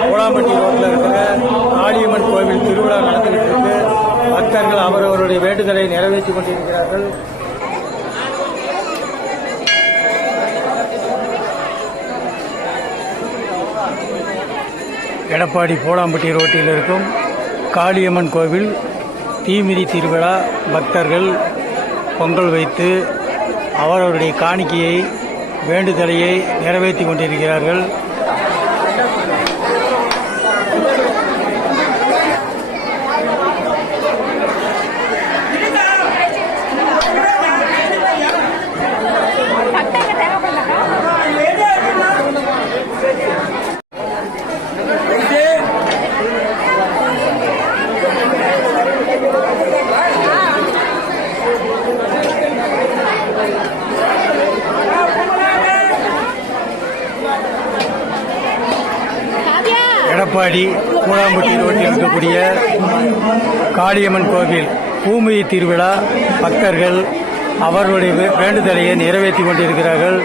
கோலாம்பட்டி ரோட்டில் இருக்கிற காளியம்மன் கோவில் திருவிழா நடந்துகிட்டு இருக்கு. பக்தர்கள் அவரவருடைய வேண்டுதலை நிறைவேற்றிக் கொண்டிருக்கிறார்கள். எடப்பாடி கோலாம்பட்டி ரோட்டில் இருக்கும் காளியம்மன் கோவில் தீமிதி திருவிழா பக்தர்கள் பொங்கல் வைத்து அவரவருடைய காணிக்கையை வேண்டுதலையை நிறைவேற்றிக் கொண்டிருக்கிறார்கள். எடப்பாடி கோலாம்பட்டி ரோட்டில் இருக்கக்கூடிய காளியம்மன் கோவில் பூமிதி திருவிழா பக்தர்கள் அவர்களுடைய வேண்டுதலையை நிறைவேற்றிக் கொண்டிருக்கிறார்கள்.